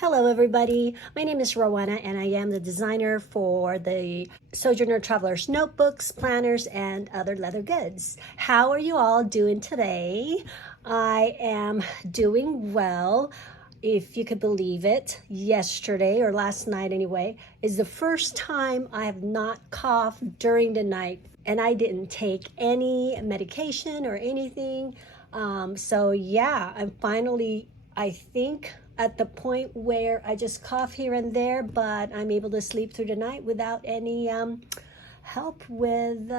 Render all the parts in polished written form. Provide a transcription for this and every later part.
Hello everybody, my name is Rowena and I am the designer for the Sojourner Traveler's notebooks, planners, and other leather goods. How are you all doing today? I am doing well. If you could believe it, yesterday or last night anyway, is the first time I have not coughed during the night, and I didn't take any medication or anything. So yeah, I'm finally, I think, at the point where I just cough here and there, but I'm able to sleep through the night without any help with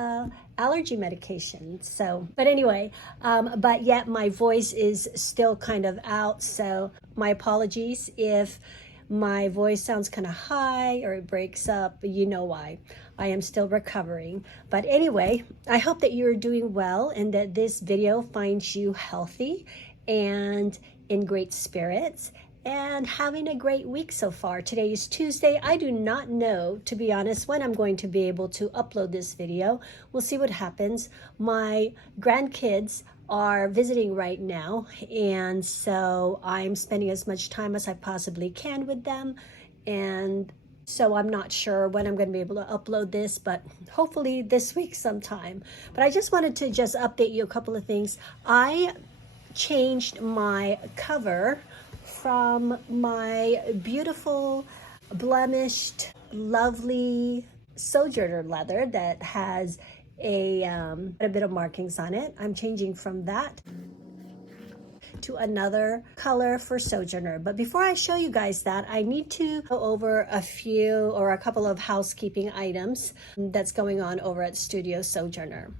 allergy medication. So, but anyway, but yet my voice is still kind of out. So my apologies if my voice sounds kind of high or it breaks up. You know why. I am still recovering. But anyway, I hope that you're doing well and that this video finds you healthy and in great spirits and having a great week so far. Today is Tuesday. I do not know, to be honest, when I'm going to be able to upload this video. We'll see what happens. My grandkids are visiting right now, and so I'm spending as much time as I possibly can with them, and so I'm not sure when I'm going to be able to upload this, but hopefully this week sometime. But I just wanted to just update you a couple of things. I changed my cover from my beautiful, blemished, lovely Sojourner leather that has a bit of markings on it. I'm changing from that to another color for Sojourner. But before I show you guys that, I need to go over a couple of housekeeping items that's going on over at Studio Sojourner.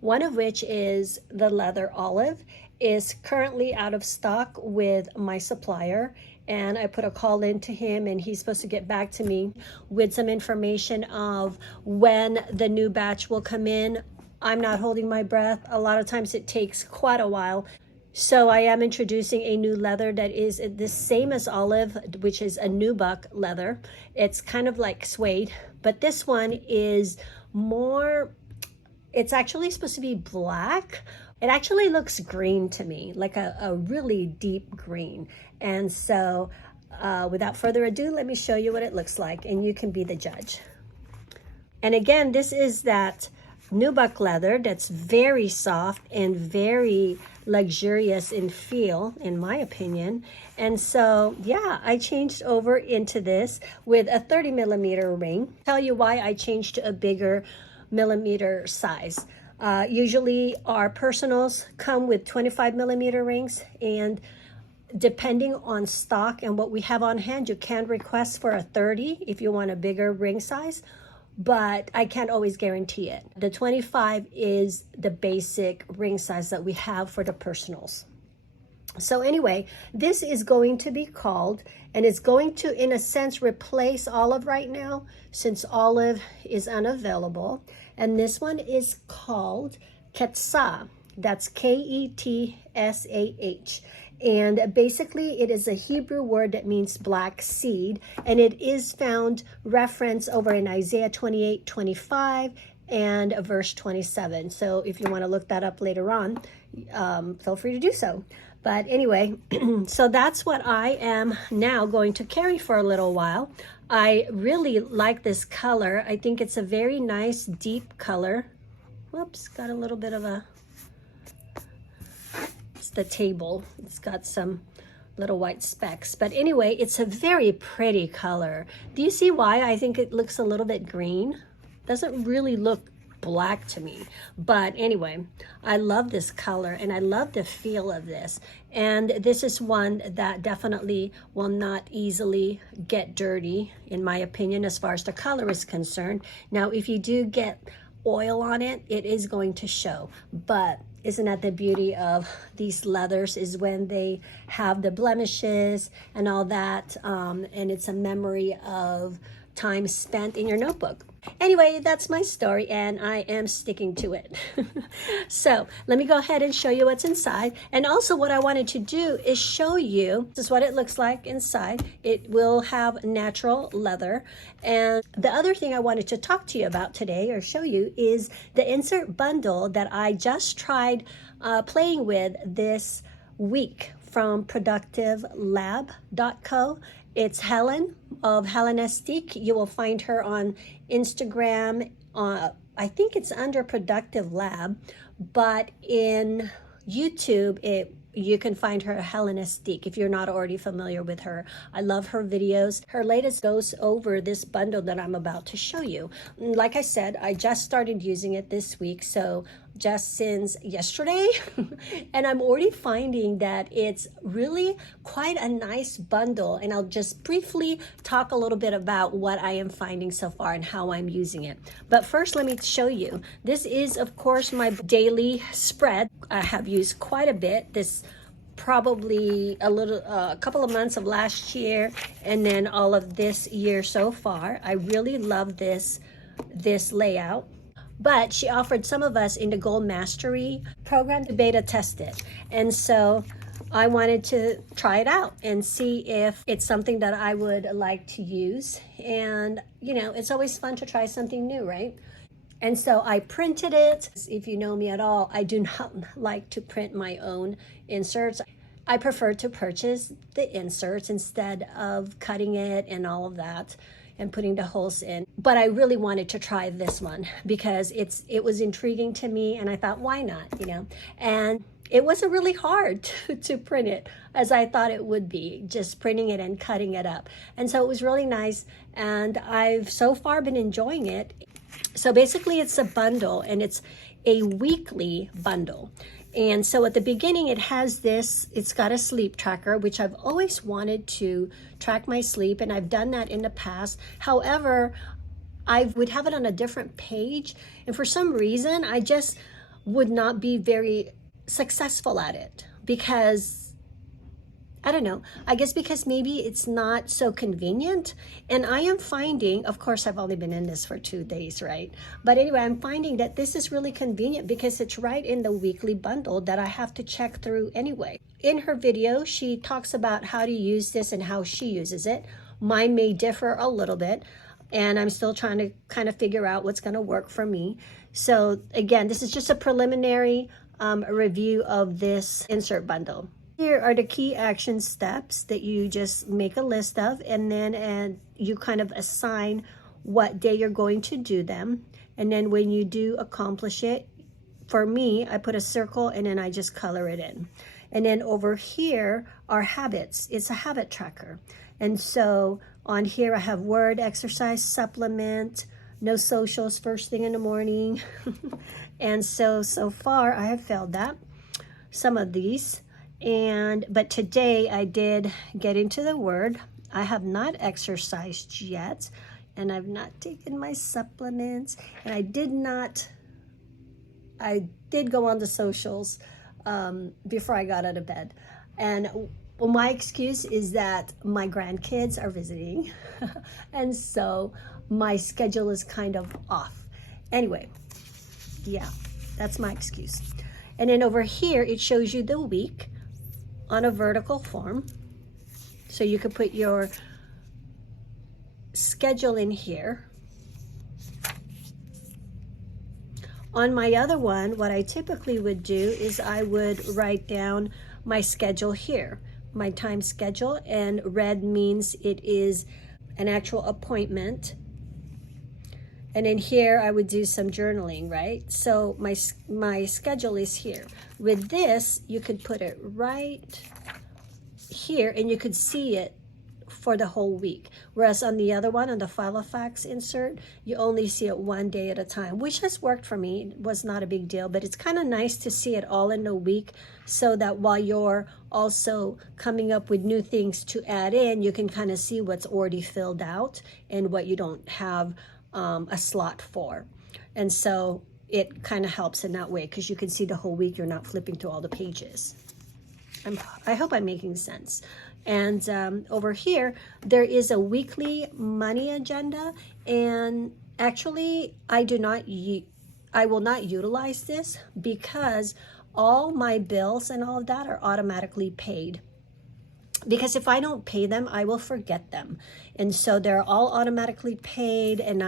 One of which is the leather olive is currently out of stock with my supplier, and I put a call in to him and he's supposed to get back to me with some information of when the new batch will come in. I'm not holding my breath. A lot of times it takes quite a while. So I am introducing a new leather that is the same as olive, which is a nubuck leather. It's kind of like suede, but this one is more, it's actually supposed to be black. It actually looks green to me, like a really deep green. And so without further ado, let me show you what it looks like and you can be the judge. And again, this is that nubuck leather that's very soft and very luxurious in feel, in my opinion. And so, yeah, I changed over into this with a 30 millimeter ring. Tell you why I changed to a bigger millimeter size. Usually our personals come with 25 millimeter rings, and depending on stock and what we have on hand, you can request for a 30 if you want a bigger ring size, but I can't always guarantee it. The 25 is the basic ring size that we have for the personals. So anyway, this is going to be called, and it's going to, in a sense, replace olive right now since olive is unavailable. And this one is called Ketsah. That's K-E-T-S-A-H. And basically it is a Hebrew word that means black seed. And it is found reference over in Isaiah 28:25 and verse 27. So if you want to look that up later on, feel free to do so. But anyway, so that's what I am now going to carry for a little while. I really like this color. I think it's a very nice deep color. Whoops, got a little bit of it's the table. It's got some little white specks. But anyway, it's a very pretty color. Do you see why I think it looks a little bit green? Doesn't really look black to me, but anyway, I love this color and I love the feel of this, and this is one that definitely will not easily get dirty, in my opinion, as far as the color is concerned. Now if you do get oil on it, it is going to show, but isn't that the beauty of these leathers, is when they have the blemishes and all that, and it's a memory of time spent in your notebook. Anyway, that's my story and I am sticking to it. So let me go ahead and show you what's inside. And also what I wanted to do is show you, this is what it looks like inside. It will have natural leather. And the other thing I wanted to talk to you about today, or show you, is the insert bundle that I just tried playing with this week from productivelab.co. It's Helen of Hellenistic. You will find her on Instagram. I think it's under Productive Lab, but in YouTube, you can find her Hellenistic if you're not already familiar with her. I love her videos. Her latest goes over this bundle that I'm about to show you. Like I said, I just started using it this week, so just since yesterday, and I'm already finding that it's really quite a nice bundle, and I'll just briefly talk a little bit about what I am finding so far and how I'm using it. But first, let me show you. This is, of course, my daily spread. I have used quite a bit. This probably a couple of months of last year, and then all of this year so far. I really love this layout. But she offered some of us in the Gold Mastery program to beta test it. And so I wanted to try it out and see if it's something that I would like to use. And, you know, it's always fun to try something new, right? And so I printed it. If you know me at all, I do not like to print my own inserts. I prefer to purchase the inserts instead of cutting it and all of that and putting the holes in. But I really wanted to try this one because it was intriguing to me, and I thought, why not, you know? And it wasn't really hard to print it as I thought it would be, just printing it and cutting it up. And so it was really nice, and I've so far been enjoying it. So basically it's a bundle, and it's a weekly bundle. And so at the beginning, it has this, it's got a sleep tracker, which I've always wanted to track my sleep, and I've done that in the past. However, I would have it on a different page, and for some reason, I just would not be very successful at it because, I don't know, I guess because maybe it's not so convenient. And I am finding, of course, I've only been in this for 2 days, right? But anyway, I'm finding that this is really convenient because it's right in the weekly bundle that I have to check through anyway. In her video, she talks about how to use this and how she uses it. Mine may differ a little bit, and I'm still trying to kind of figure out what's going to work for me. So again, this is just a preliminary review of this insert bundle. Here are the key action steps that you just make a list of, and then you kind of assign what day you're going to do them. And then when you do accomplish it, for me, I put a circle and then I just color it in. And then over here are habits. It's a habit tracker. And so on here I have word, exercise, supplement, no socials first thing in the morning. And so far I have failed that, some of these. But today I did get into the word. I have not exercised yet, and I've not taken my supplements, and I did go on the socials before I got out of bed. And well, my excuse is that my grandkids are visiting and so my schedule is kind of off. Anyway, yeah, that's my excuse. And then over here it shows you the week on a vertical form, so you could put your schedule in here. On my other one, what I typically would do is I would write down my schedule here, my time schedule, and red means it is an actual appointment. And in here, I would do some journaling, right? So my schedule is here. With this, you could put it right here, and you could see it for the whole week. Whereas on the other one, on the Filofax insert, you only see it one day at a time, which has worked for me. It was not a big deal, but it's kind of nice to see it all in a week so that while you're also coming up with new things to add in, you can kind of see what's already filled out and what you don't have a slot for. And so it kind of helps in that way because you can see the whole week. You're not flipping through all the pages. I hope I'm making sense. And over here, there is a weekly money agenda. And actually, I will not utilize this because all my bills and all of that are automatically paid. Because if I don't pay them, I will forget them. And so they're all automatically paid, and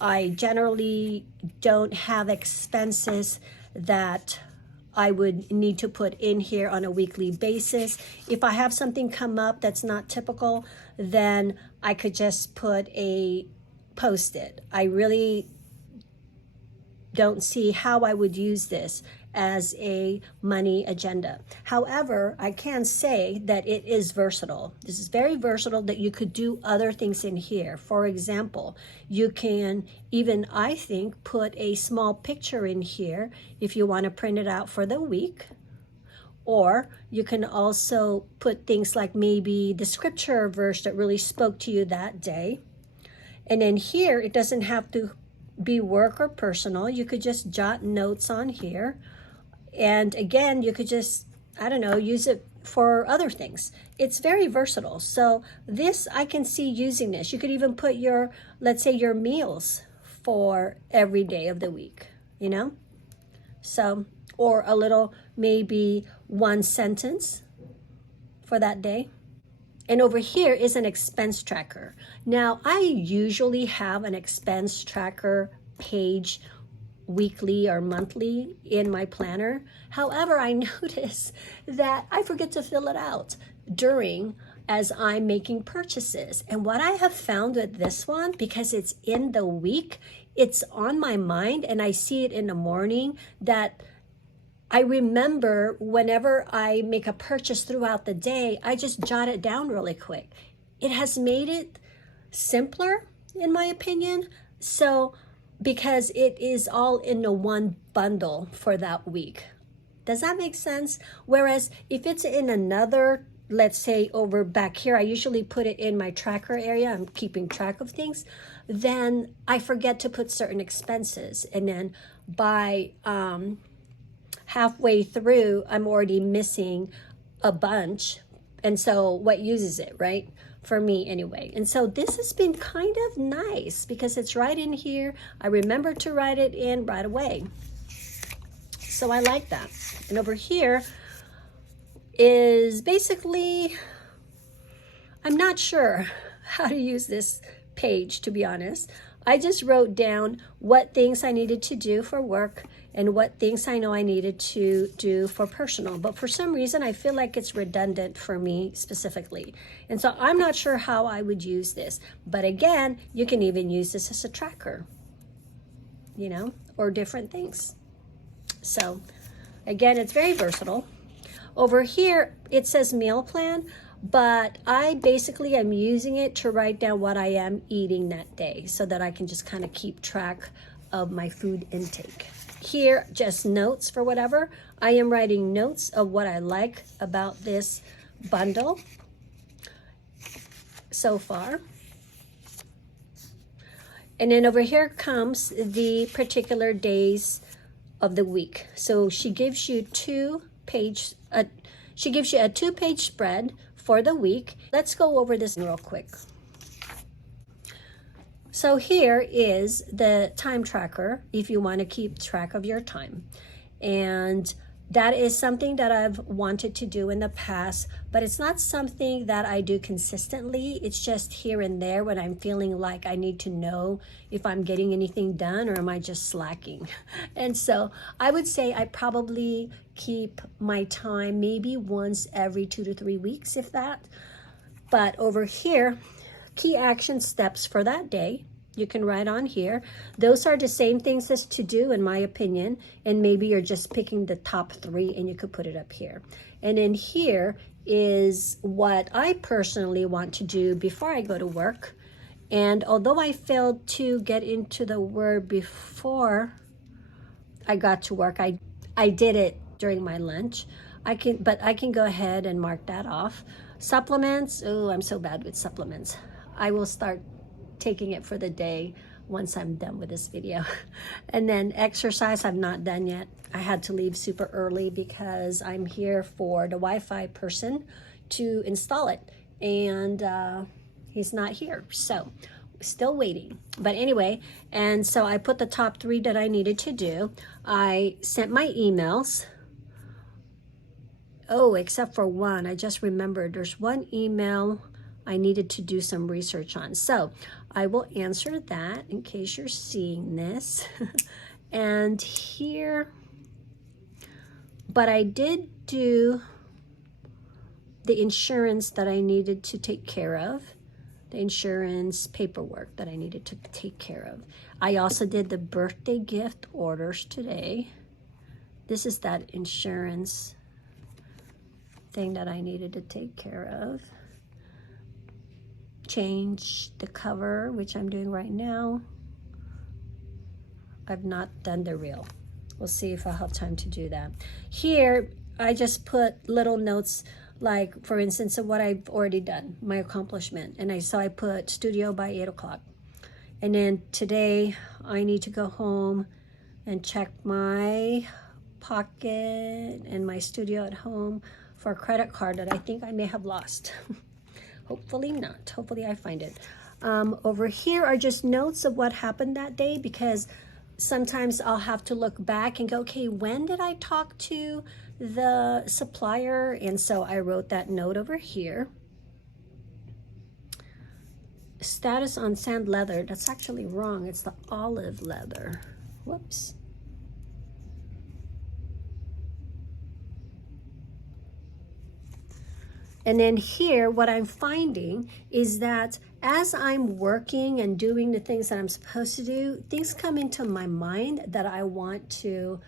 I generally don't have expenses that I would need to put in here on a weekly basis. If I have something come up that's not typical, then I could just put a post-it. I really don't see how I would use this as a money agenda. However, I can say that it is versatile. This is very versatile, that you could do other things in here. For example, you can even, I think, put a small picture in here if you want to print it out for the week. Or you can also put things like maybe the scripture verse that really spoke to you that day. And then here, it doesn't have to be work or personal. You could just jot notes on here. And again, you could just, I don't know, use it for other things. It's very versatile. So this, I can see using this. You could even put your, let's say, your meals for every day of the week, you know? So, or a little, maybe one sentence for that day. And over here is an expense tracker. Now, I usually have an expense tracker page weekly or monthly in my planner. However, I notice that I forget to fill it out as I'm making purchases. And what I have found with this one, because it's in the week, it's on my mind and I see it in the morning, that I remember whenever I make a purchase throughout the day, I just jot it down really quick. It has made it simpler, in my opinion. So, because it is all in the one bundle for that week. Does that make sense? Whereas if it's in another, let's say over back here, I usually put it in my tracker area, I'm keeping track of things, then I forget to put certain expenses. And then by halfway through, I'm already missing a bunch. And so what uses it, right? For me anyway. And so this has been kind of nice because it's right in here. I remember to write it in right away. So I like that. And over here is basically, I'm not sure how to use this page, to be honest. I just wrote down what things I needed to do for work and what things I know I needed to do for personal. But for some reason, I feel like it's redundant for me specifically. And so I'm not sure how I would use this. But again, you can even use this as a tracker, you know, or different things. So again, it's very versatile. Over here, it says meal plan, but I basically am using it to write down what I am eating that day so that I can just kind of keep track of my food intake. Here, just notes for whatever. I am writing notes of what I like about this bundle so far. And then over here comes the particular days of the week. So she gives you a two-page spread for the week. Let's go over this real quick. So here is the time tracker if you want to keep track of your time. And that is something that I've wanted to do in the past, but it's not something that I do consistently. It's just here and there when I'm feeling like I need to know if I'm getting anything done or am I just slacking. And so I would say I probably keep my time maybe once every 2 to 3 weeks, if that. But over here, key action steps for that day, you can write on here. Those are the same things as to do, in my opinion, and maybe you're just picking the top 3 and you could put it up here. And in here is what I personally want to do before I go to work. And although I failed to get into the word before I got to work, I did it during my lunch. But I can go ahead and mark that off. Supplements, oh, I'm so bad with supplements. I will start taking it for the day once I'm done with this video. And then exercise, I've not done yet. I had to leave super early because I'm here for the Wi-Fi person to install it. And he's not here, so still waiting. But anyway, and so I put the top 3 that I needed to do. I sent my emails. Oh, except for one, I just remembered there's one email I needed to do some research on. So I will answer that in case you're seeing this. And here but I did do the insurance that I needed to take care of, the insurance paperwork that I needed to take care of. I also did the birthday gift orders today. This is that insurance thing that I needed to take care of. Change the cover, which I'm doing right now. I've not done the reel. We'll see if I'll have time to do that. Here, I just put little notes, like for instance of what I've already done, my accomplishment. And I put studio by 8 o'clock. And then today I need to go home and check my pocket and my studio at home for a credit card that I think I may have lost. Hopefully not. Hopefully I find it. Over here are just notes of what happened that day, because sometimes I'll have to look back and go, okay, when did I talk to the supplier? And so I wrote that note over here. Status on sand leather. That's actually wrong. It's the olive leather. Whoops. And then here, what I'm finding is that as I'm working and doing the things that I'm supposed to do, things come into my mind that I want to,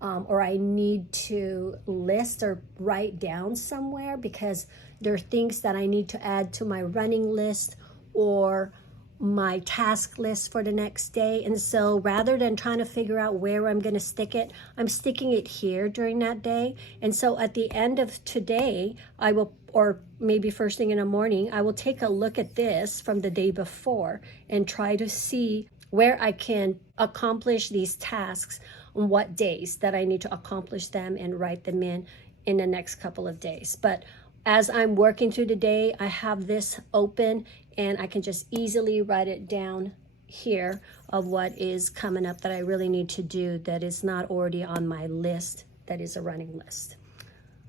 or I need to list or write down somewhere, because there are things that I need to add to my running list or my task list for the next day. And so rather than trying to figure out where I'm going to stick it, I'm sticking it here during that day. And so at the end of today, I will, or maybe first thing in the morning, I will take a look at this from the day before and try to see where I can accomplish these tasks on what days that I need to accomplish them, and write them in the next couple of days. But as I'm working through the day, I have this open and I can just easily write it down here of what is coming up that I really need to do that is not already on my list, that is a running list.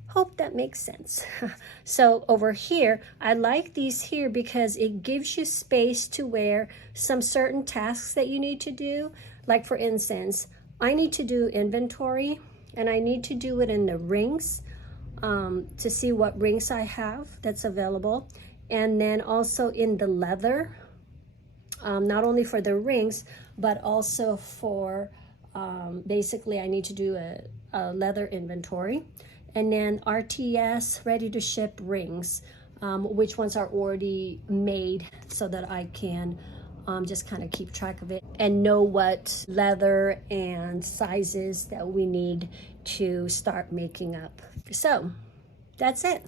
Hope that makes sense. So over here, I like these here because it gives you space to where some certain tasks that you need to do, like for instance, I need to do inventory and I need to do it in the rings to see what rings I have that's available. And then also in the leather, not only for the rings, but also for basically I need to do a leather inventory. And then RTS, ready to ship rings, which ones are already made so that I can just kind of keep track of it and know what leather and sizes that we need to start making up. So that's it.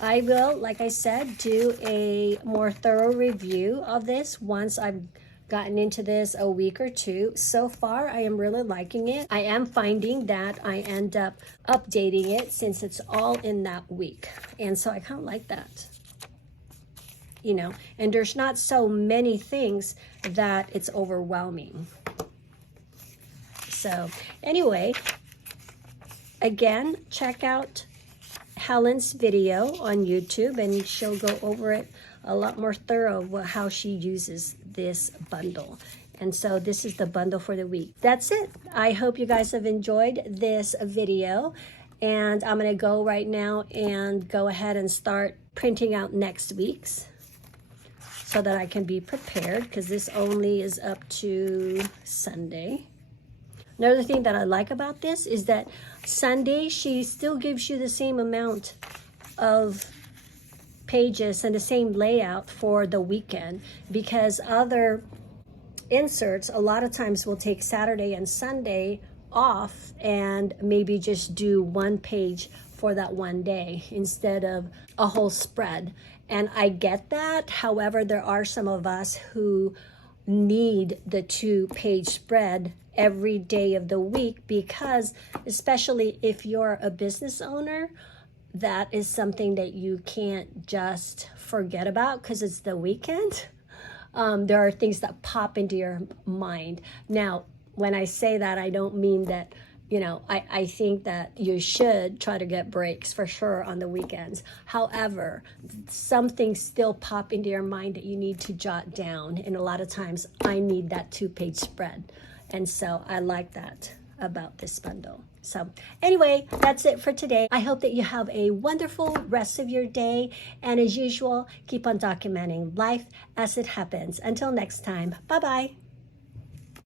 I will, like I said, do a more thorough review of this once I've gotten into this a week or two. So far, I am really liking it. I am finding that I end up updating it since it's all in that week. And so I kind of like that, you know, and there's not so many things that it's overwhelming. So anyway, again, check out Helen's video on YouTube and she'll go over it a lot more thorough how she uses this bundle. And so this is the bundle for the week. That's it. I hope you guys have enjoyed this video, and I'm gonna go right now and go ahead and start printing out next week's so that I can be prepared, because this only is up to Sunday. Another thing that I like about this is that Sunday, she still gives you the same amount of pages and the same layout for the weekend, because other inserts a lot of times will take Saturday and Sunday off and maybe just do one page for that one day instead of a whole spread. And I get that. However, there are some of us who need the 2-page spread every day of the week, because especially if you're a business owner, that is something that you can't just forget about because it's the weekend. There are things that pop into your mind. Now, when I say that, I don't mean that, you know, I think that you should try to get breaks for sure on the weekends. However, some things still pop into your mind that you need to jot down. And a lot of times I need that 2-page spread. And so I like that. about this bundle. So anyway, that's it for today. I hope that you have a wonderful rest of your day. And as usual, keep on documenting life as it happens. Until next time, bye-bye.